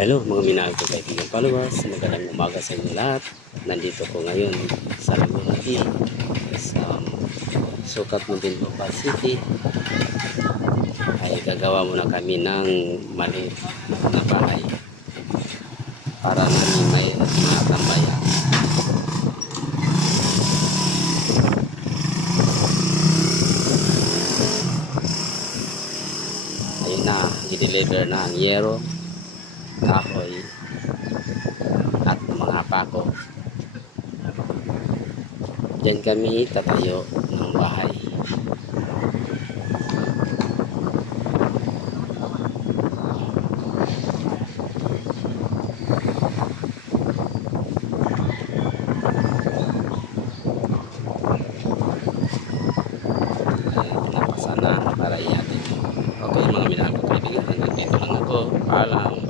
Hello mga minahal ko kaibigan followers, magandang umaga sa inyo lahat. Nandito ko ngayon sa Laguna sa Sukat Muntinlupa City. Ay gagawa muna kami ng maliit na bahay para namin may mga tambayan. Ayun na, i-deliver na ang yero, kahoy at mga pako. Diyan kami tatayo ng bahay. Pinapasa na para iyatin. Okay mga minahal ko kaibigan, hanggang dito lang ako. Paalam.